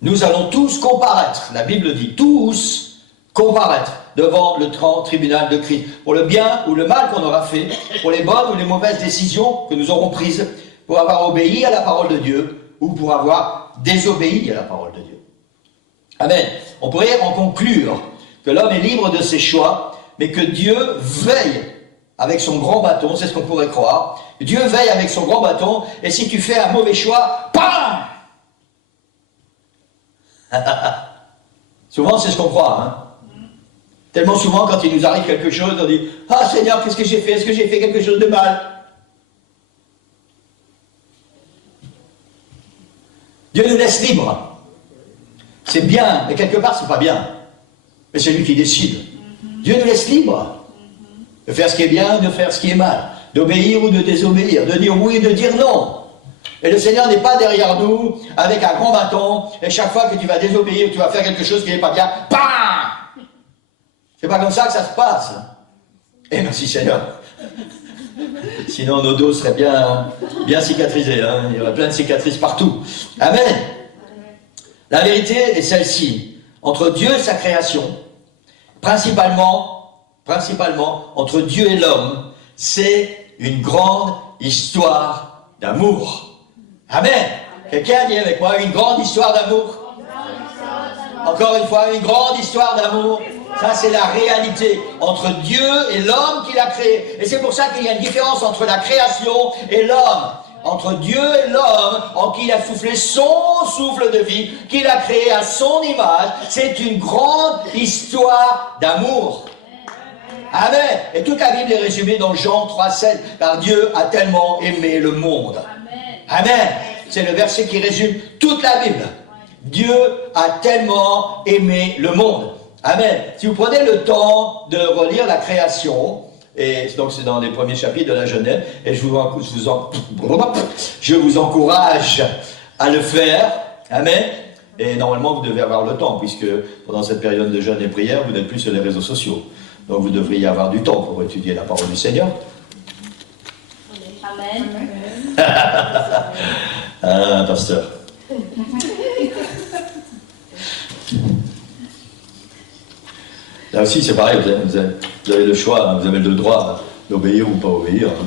nous allons tous comparaître, la Bible dit tous comparaître devant le grand tribunal de Christ, pour le bien ou le mal qu'on aura fait, pour les bonnes ou les mauvaises décisions que nous aurons prises, pour avoir obéi à la parole de Dieu ou pour avoir désobéi à la parole de Dieu. Amen. On pourrait en conclure que l'homme est libre de ses choix, mais que Dieu veille avec son grand bâton, c'est ce qu'on pourrait croire. Dieu veille avec son grand bâton, et si tu fais un mauvais choix, PAM! Souvent, c'est ce qu'on croit. Hein? Tellement souvent, quand il nous arrive quelque chose, on dit « Ah Seigneur, qu'est-ce que j'ai fait? Est-ce que j'ai fait quelque chose de mal ?» Dieu nous laisse libres. C'est bien, mais quelque part, c'est pas bien. Mais c'est lui qui décide. Dieu nous laisse libres. De faire ce qui est bien, de faire ce qui est mal. D'obéir ou de désobéir. De dire oui ou de dire non. Et le Seigneur n'est pas derrière nous, avec un grand bâton, et chaque fois que tu vas désobéir, tu vas faire quelque chose qui n'est pas bien, PAM! C'est pas comme ça que ça se passe. Et merci Seigneur. Sinon nos dos seraient bien cicatrisés. Hein. Il y aurait plein de cicatrices partout. Amen. La vérité est celle-ci. Entre Dieu et sa création, principalement entre Dieu et l'homme, c'est une grande histoire d'amour. Amen. Quelqu'un dit avec moi, une grande histoire d'amour. Encore une fois, une grande histoire d'amour. Ça, c'est la réalité entre Dieu et l'homme qu'il a créé. Et c'est pour ça qu'il y a une différence entre la création et l'homme. Entre Dieu et l'homme, en qui il a soufflé son souffle de vie, qu'il a créé à son image. C'est une grande histoire d'amour. Amen. Et toute la Bible est résumée dans Jean 3,16. Car Dieu a tellement aimé le monde. Amen. C'est le verset qui résume toute la Bible. Dieu a tellement aimé le monde. Amen. Si vous prenez le temps de relire la création, et donc c'est dans les premiers chapitres de la Genèse, et je vous encourage à le faire. Amen. Et normalement vous devez avoir le temps, puisque pendant cette période de jeûne et prière, vous n'êtes plus sur les réseaux sociaux. Donc vous devriez avoir du temps pour étudier la parole du Seigneur. Amen. Ah, pasteur. Là aussi, c'est pareil, vous avez le choix, hein, vous avez le droit d'obéir ou pas obéir, hein,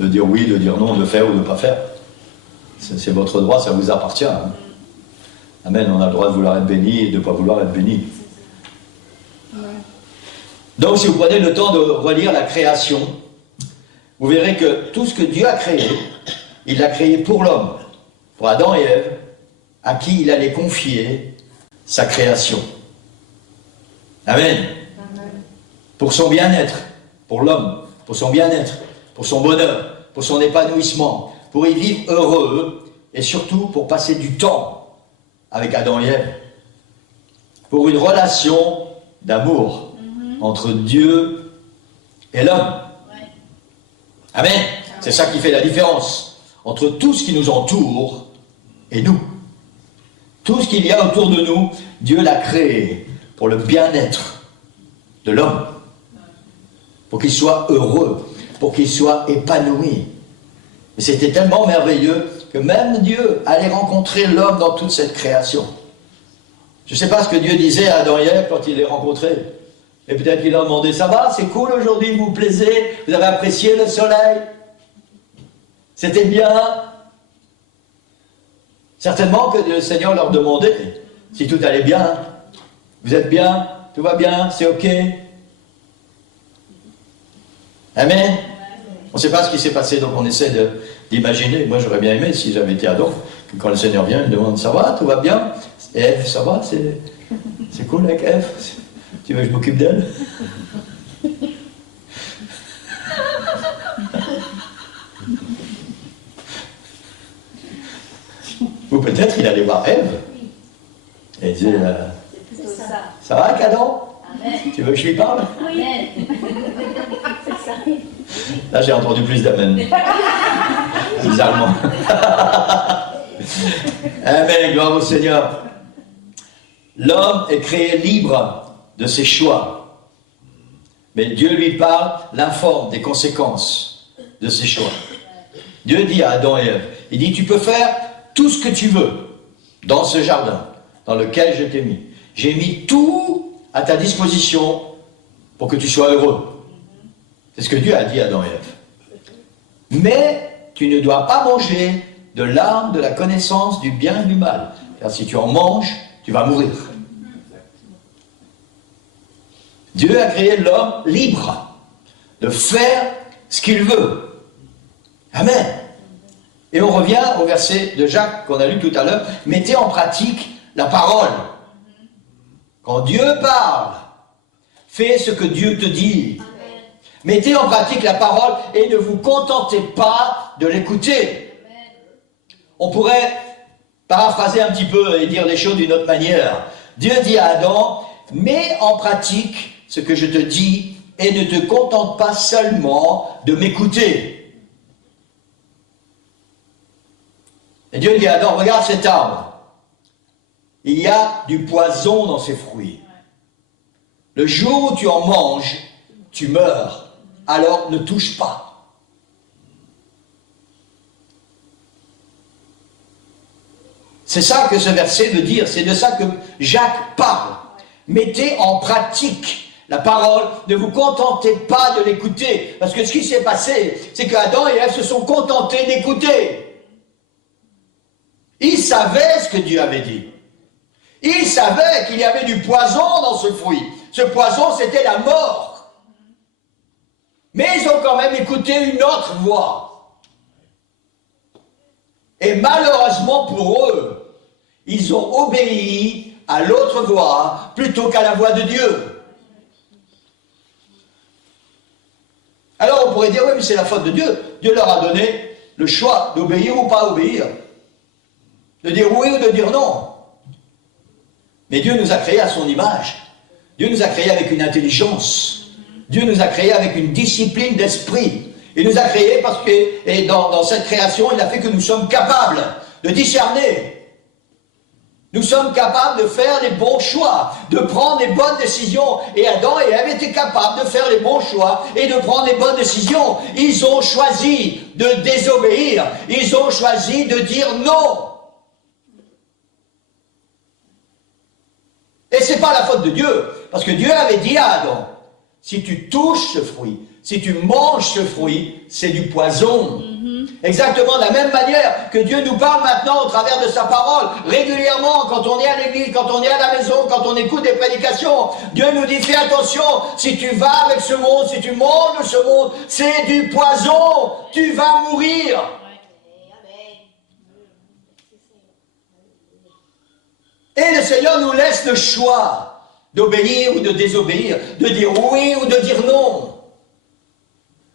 de dire oui, de dire non, de faire ou de ne pas faire. C'est votre droit, ça vous appartient. Hein. Amen, on a le droit de vouloir être béni et de ne pas vouloir être béni. Donc, si vous prenez le temps de relire la création, vous verrez que tout ce que Dieu a créé, il l'a créé pour l'homme, pour Adam et Ève, à qui il allait confier sa création. Amen. Pour son bien-être, pour l'homme, pour son bien-être, pour son bonheur, pour son épanouissement, pour y vivre heureux, et surtout pour passer du temps avec Adam et Ève. Pour une relation d'amour entre Dieu et l'homme. Amen. C'est ça qui fait la différence entre tout ce qui nous entoure et nous. Tout ce qu'il y a autour de nous, Dieu l'a créé pour le bien-être de l'homme. Pour qu'il soit heureux, pour qu'il soit épanoui. Et c'était tellement merveilleux que même Dieu allait rencontrer l'homme dans toute cette création. Je ne sais pas ce que Dieu disait à Adam et Ève quand il les rencontrait. Et peut-être qu'il leur demandait, ça va, c'est cool aujourd'hui, vous vous plaisez, vous avez apprécié le soleil, c'était bien. Certainement que le Seigneur leur demandait si tout allait bien. Vous êtes bien, tout va bien, c'est ok. Amen. On ne sait pas ce qui s'est passé, donc on essaie d'imaginer. Moi j'aurais bien aimé, si j'avais été ado, que quand le Seigneur vient, il me demande, ça va, tout va bien. Ève, ça va, c'est cool avec Ève. Tu veux que je m'occupe d'elle? Ou peut-être il allait voir Ève et il disait ça va Adam? Tu veux que je lui parle? Amen. Là j'ai entendu plus d'amen. Bizarrement. Amen, gloire au Seigneur. L'homme est créé libre de ses choix. Mais Dieu lui parle, l'informe des conséquences de ses choix. Dieu dit à Adam et Ève, il dit, tu peux faire tout ce que tu veux dans ce jardin dans lequel je t'ai mis. J'ai mis tout à ta disposition pour que tu sois heureux. C'est ce que Dieu a dit à Adam et Ève. Mais tu ne dois pas manger de l'arbre de la connaissance du bien et du mal. Car si tu en manges, tu vas mourir. Dieu a créé l'homme libre de faire ce qu'il veut. Amen. Et on revient au verset de Jacques qu'on a lu tout à l'heure. Mettez en pratique la parole. Quand Dieu parle, fais ce que Dieu te dit. Mettez en pratique la parole et ne vous contentez pas de l'écouter. On pourrait paraphraser un petit peu et dire les choses d'une autre manière. Dieu dit à Adam, mets en pratique ce que je te dis et ne te contente pas seulement de m'écouter. Et Dieu dit à Adam, regarde cet arbre. Il y a du poison dans ses fruits. Le jour où tu en manges, tu meurs. Alors ne touche pas. C'est ça que ce verset veut dire. C'est de ça que Jacques parle. Mettez en pratique la parole. Ne vous contentez pas de l'écouter. Parce que ce qui s'est passé, c'est qu'Adam et Ève se sont contentés d'écouter. Il savait ce que Dieu avait dit. Il savait qu'il y avait du poison dans ce fruit. Ce poison, c'était la mort. Mais ils ont quand même écouté une autre voix. Et malheureusement pour eux, ils ont obéi à l'autre voix plutôt qu'à la voix de Dieu. Alors on pourrait dire, oui, mais c'est la faute de Dieu. Dieu leur a donné le choix d'obéir ou pas obéir. De dire oui ou de dire non. Mais Dieu nous a créés à son image. Dieu nous a créés avec une intelligence. Dieu nous a créés avec une discipline d'esprit. Il nous a créés parce que, et dans cette création, il a fait que nous sommes capables de discerner. Nous sommes capables de faire les bons choix, de prendre les bonnes décisions. Et Adam et Ève étaient capables de faire les bons choix et de prendre les bonnes décisions. Ils ont choisi de désobéir. Ils ont choisi de dire non. Et ce n'est pas la faute de Dieu, parce que Dieu avait dit à Adam, si tu touches ce fruit, si tu manges ce fruit, c'est du poison. Exactement de la même manière que Dieu nous parle maintenant au travers de sa parole, régulièrement, quand on est à l'église, quand on est à la maison, quand on écoute des prédications, Dieu nous dit, fais attention, si tu vas avec ce monde, si tu manges de ce monde, c'est du poison, tu vas mourir. Et le Seigneur nous laisse le choix d'obéir ou de désobéir, de dire oui ou de dire non.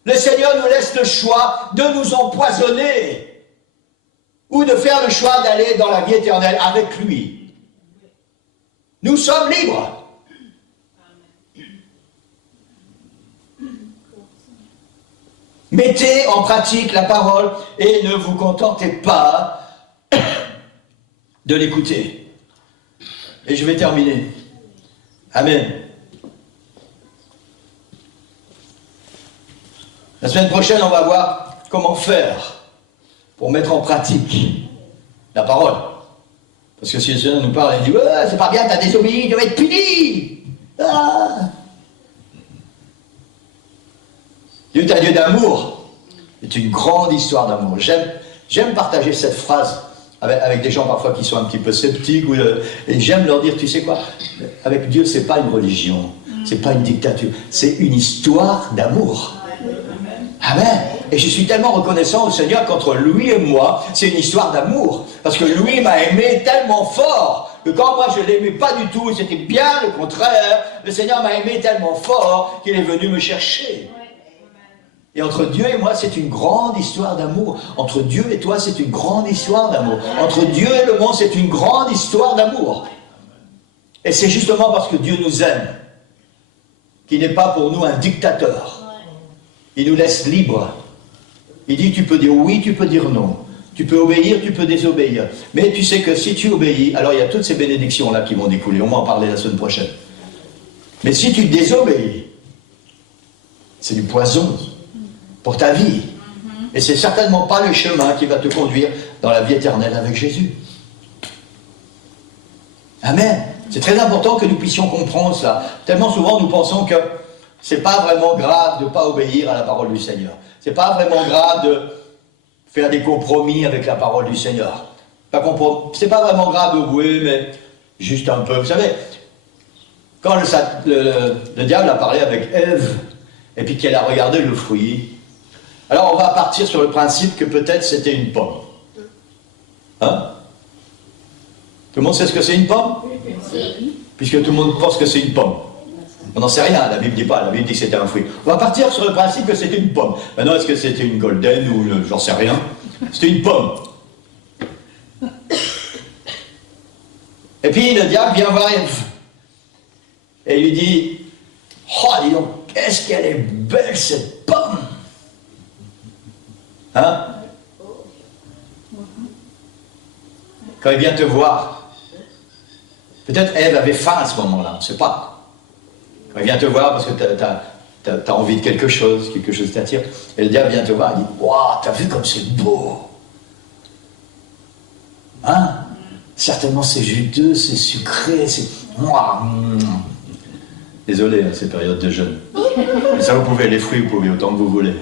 Le Seigneur nous laisse le choix de nous empoisonner ou de faire le choix d'aller dans la vie éternelle avec lui. Nous sommes libres. Mettez en pratique la parole et ne vous contentez pas de l'écouter. Et je vais terminer. Amen. La semaine prochaine, on va voir comment faire pour mettre en pratique la parole. Parce que si le Seigneur nous parle et dit « Ouais, c'est pas bien, t'as désobéi, tu vas être puni !» Dieu est un Dieu d'amour. C'est une grande histoire d'amour. J'aime partager cette phrase avec des gens parfois qui sont un petit peu sceptiques, et j'aime leur dire, tu sais quoi, avec Dieu, c'est pas une religion, c'est pas une dictature, c'est une histoire d'amour. Amen. Et je suis tellement reconnaissant au Seigneur qu'entre lui et moi, c'est une histoire d'amour. Parce que lui m'a aimé tellement fort que quand moi je ne l'aimais pas du tout, c'était bien le contraire, le Seigneur m'a aimé tellement fort qu'il est venu me chercher. Et entre Dieu et moi, c'est une grande histoire d'amour. Entre Dieu et toi, c'est une grande histoire d'amour. Entre Dieu et le monde, c'est une grande histoire d'amour. Et c'est justement parce que Dieu nous aime qu'il n'est pas pour nous un dictateur. Il nous laisse libres. Il dit, tu peux dire oui, tu peux dire non. Tu peux obéir, tu peux désobéir. Mais tu sais que si tu obéis, alors il y a toutes ces bénédictions-là qui vont découler. On va en parler la semaine prochaine. Mais si tu désobéis, c'est du poison pour ta vie. Et c'est certainement pas le chemin qui va te conduire dans la vie éternelle avec Jésus. Amen. C'est très important que nous puissions comprendre ça. Tellement souvent nous pensons que c'est pas vraiment grave de ne pas obéir à la parole du Seigneur. C'est pas vraiment grave de faire des compromis avec la parole du Seigneur. C'est pas vraiment grave de oui, mais juste un peu. Vous savez, quand le diable a parlé avec Ève, et puis qu'elle a regardé le fruit, alors on va partir sur le principe que peut-être c'était une pomme. Hein? Tout le monde sait ce que c'est une pomme? Puisque tout le monde pense que c'est une pomme. On n'en sait rien, la Bible dit pas, la Bible dit que c'était un fruit. On va partir sur le principe que c'était une pomme. Maintenant, est-ce que c'était une golden ou j'en sais rien? C'était une pomme. Et puis le diable vient voir Ève. Et il lui dit, oh, dis donc, qu'est-ce qu'elle est belle cette pomme! Hein? Quand il vient te voir, peut-être Ève avait faim à ce moment-là, on ne sait pas. Quand il vient te voir parce que tu as envie de quelque chose t'attire, et le diable vient te voir et dit, waouh, t'as vu comme c'est beau! Hein? Certainement c'est juteux, c'est sucré, c'est... Désolé, hein, ces périodes de jeûne. Mais ça, vous pouvez, les fruits, vous pouvez autant que vous voulez.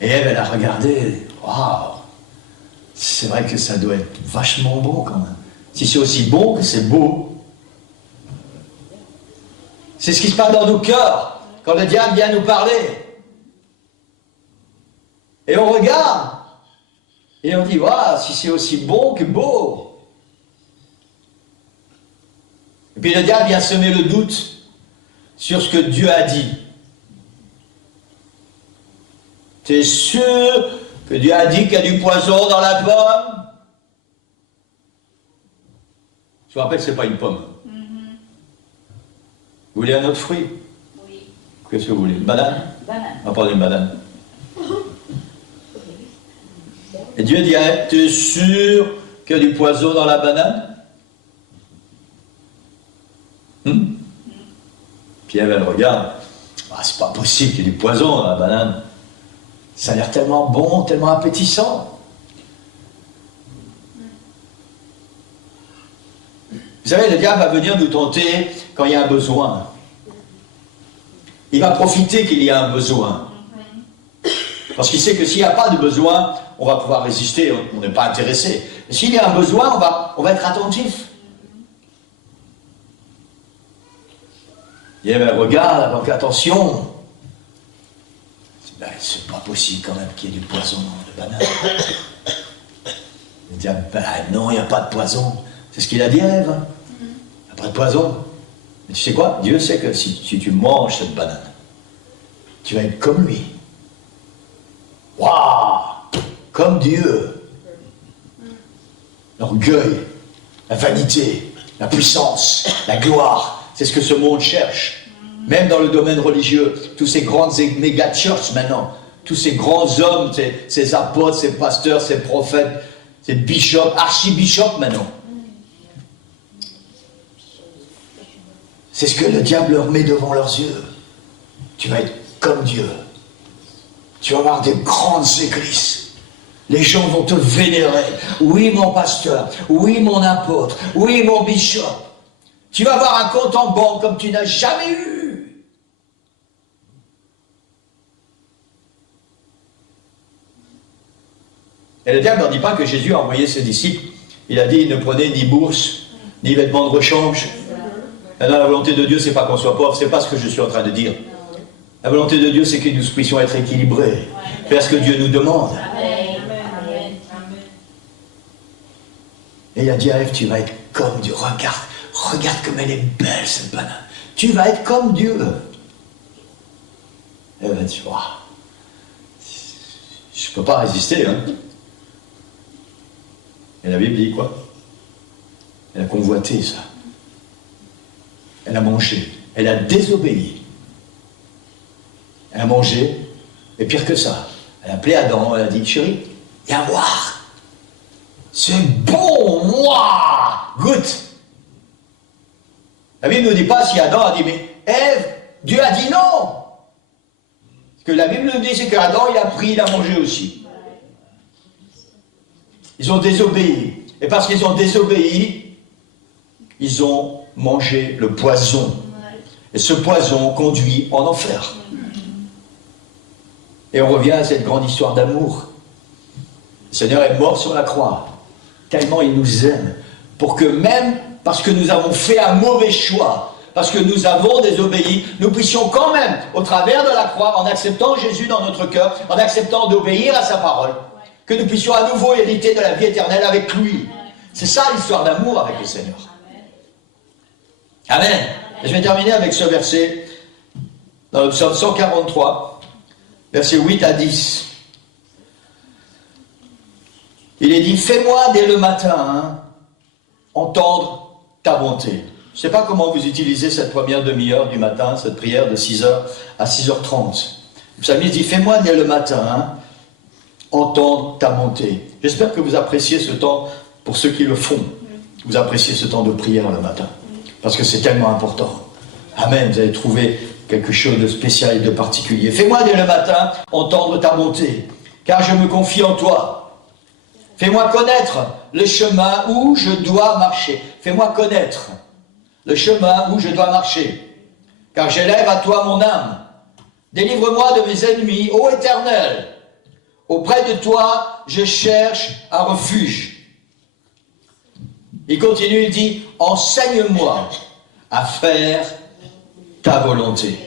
Et Ève, elle a regardé, waouh! c'est vrai que ça doit être vachement bon quand même. Si c'est aussi bon que c'est beau. C'est ce qui se passe dans nos cœurs quand le diable vient nous parler. Et on regarde et on dit, waouh, si c'est aussi bon que beau. Et puis le diable vient semer le doute sur ce que Dieu a dit. Tu es sûr que Dieu a dit qu'il y a du poison dans la pomme? Je vous rappelle que ce n'est pas une pomme. Vous voulez un autre fruit? Oui. Qu'est-ce que vous voulez? Une banane? Banane. On va prendre une banane. Et Dieu dit, tu es sûr qu'il y a du poison dans la banane? Puis elle regarde. Ah, c'est pas possible qu'il y ait du poison dans la banane. Ça a l'air tellement bon, tellement appétissant. Vous savez, le diable va venir nous tenter quand il y a un besoin. Il va profiter qu'il y a un besoin. Parce qu'il sait que s'il n'y a pas de besoin, on va pouvoir résister, on n'est pas intéressé. Mais s'il y a un besoin, on va être attentif. Et ben, regarde, donc attention. Ben, c'est pas possible quand même qu'il y ait du poison dans la banane. Il dit, ben non, il n'y a pas de poison. C'est ce qu'il a dit à Ève. Il n'y a pas de poison. Mais tu sais quoi? Dieu sait que si tu manges cette banane, tu vas être comme lui. Waouh! Comme Dieu. L'orgueil, la vanité, la puissance, la gloire, c'est ce que ce monde cherche. Même dans le domaine religieux, tous ces grandes méga-churches maintenant, tous ces grands hommes, ces apôtres, ces pasteurs, ces prophètes, ces bishops, archibishops maintenant. C'est ce que le diable leur met devant leurs yeux. Tu vas être comme Dieu. Tu vas avoir des grandes églises. Les gens vont te vénérer. Oui, mon pasteur. Oui, mon apôtre. Oui, mon bishop. Tu vas avoir un compte en banque comme tu n'as jamais eu. Et le diable n'en dit pas que Jésus a envoyé ses disciples. Il a dit, ne prenez ni bourse, ni vêtements de rechange. Et dans la volonté de Dieu, c'est pas qu'on soit pauvre, c'est pas ce que je suis en train de dire. La volonté de Dieu, c'est que nous puissions être équilibrés, faire ce que Dieu nous demande. Et il a dit à Ève, tu vas être comme Dieu. Regarde comme elle est belle cette banane. Tu vas être comme Dieu. Ève a dit, waouh, je ne peux pas résister. Hein. Et la Bible dit quoi? Elle a convoité ça. Elle a mangé. Elle a désobéi. Elle a mangé. Et pire que ça, elle a appelé Adam. Elle a dit, chérie, viens voir. C'est bon, moi. Goûte. La Bible ne nous dit pas si Adam a dit, mais Ève, Dieu a dit non. Ce que la Bible nous dit, c'est qu'Adam, il a pris, il a mangé aussi. Ils ont désobéi. Et parce qu'ils ont désobéi, ils ont mangé le poison. Et ce poison conduit en enfer. Et on revient à cette grande histoire d'amour. Le Seigneur est mort sur la croix. Tellement il nous aime. Pour que même parce que nous avons fait un mauvais choix, parce que nous avons désobéi, nous puissions quand même, au travers de la croix, en acceptant Jésus dans notre cœur, en acceptant d'obéir à sa parole, que nous puissions à nouveau hériter de la vie éternelle avec lui. C'est ça l'histoire d'amour avec le Seigneur. Amen. Et je vais terminer avec ce verset, dans le psaume 143, versets 8 à 10. Il est dit, fais-moi dès le matin entendre ta bonté. Je ne sais pas comment vous utilisez cette première demi-heure du matin, cette prière de 6h à 6h30. Le psalmiste dit, fais-moi dès le matin entendre ta bonté. J'espère que vous appréciez ce temps, pour ceux qui le font, vous appréciez ce temps de prière le matin. Parce que c'est tellement important. Amen, vous allez trouver quelque chose de spécial et de particulier. Fais-moi dès le matin entendre ta bonté, car je me confie en toi. Fais-moi connaître le chemin où je dois marcher. Fais-moi connaître le chemin où je dois marcher. Car j'élève à toi mon âme. Délivre-moi de mes ennemis, ô Éternel. Auprès de toi, je cherche un refuge. Il continue, il dit, enseigne-moi à faire ta volonté.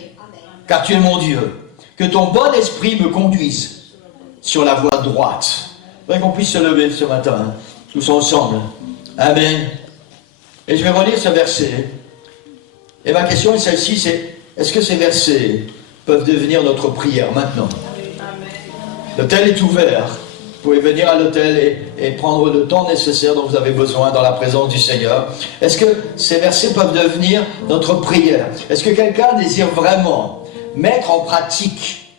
Car tu es mon Dieu. Que ton bon esprit me conduise sur la voie droite. Il faudrait qu'on puisse se lever ce matin, hein, tous ensemble. Amen. Et je vais relire ce verset. Et ma question est celle-ci, c'est, est-ce que ces versets peuvent devenir notre prière maintenant? L'autel est ouvert. Vous pouvez venir à l'autel et prendre le temps nécessaire dont vous avez besoin dans la présence du Seigneur. Est-ce que ces versets peuvent devenir notre prière? Est-ce que quelqu'un désire vraiment mettre en pratique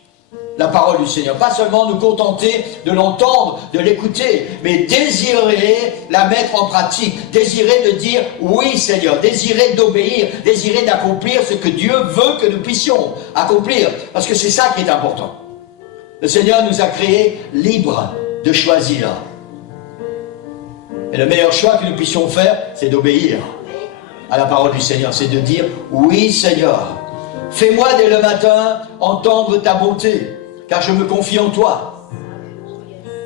la parole du Seigneur? Pas seulement nous contenter de l'entendre, de l'écouter, mais désirer la mettre en pratique. Désirer de dire oui Seigneur, désirer d'obéir, désirer d'accomplir ce que Dieu veut que nous puissions accomplir. Parce que c'est ça qui est important. Le Seigneur nous a créés libres de choisir. Et le meilleur choix que nous puissions faire, c'est d'obéir à la parole du Seigneur. C'est de dire oui Seigneur. Fais-moi dès le matin entendre ta bonté, car je me confie en toi.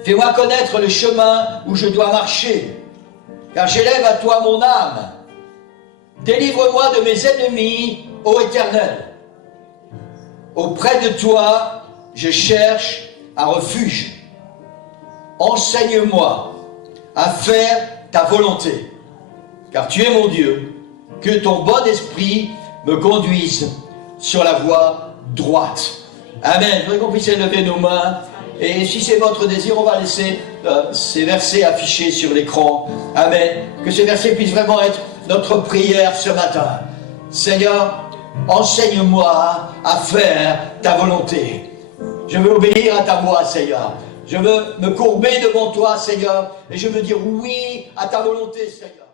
Fais-moi connaître le chemin où je dois marcher, car j'élève à toi mon âme. Délivre-moi de mes ennemis, ô Éternel. Auprès de toi, je cherche un refuge. Enseigne-moi à faire ta volonté, car tu es mon Dieu. Que ton bon esprit me conduise sur la voie droite. Amen. Je voudrais qu'on puisse élever nos mains. Et si c'est votre désir, on va laisser ces versets affichés sur l'écran. Amen. Que ces versets puissent vraiment être notre prière ce matin. Seigneur, enseigne-moi à faire ta volonté. Je veux obéir à ta voix, Seigneur. Je veux me courber devant toi, Seigneur. Et je veux dire oui à ta volonté, Seigneur.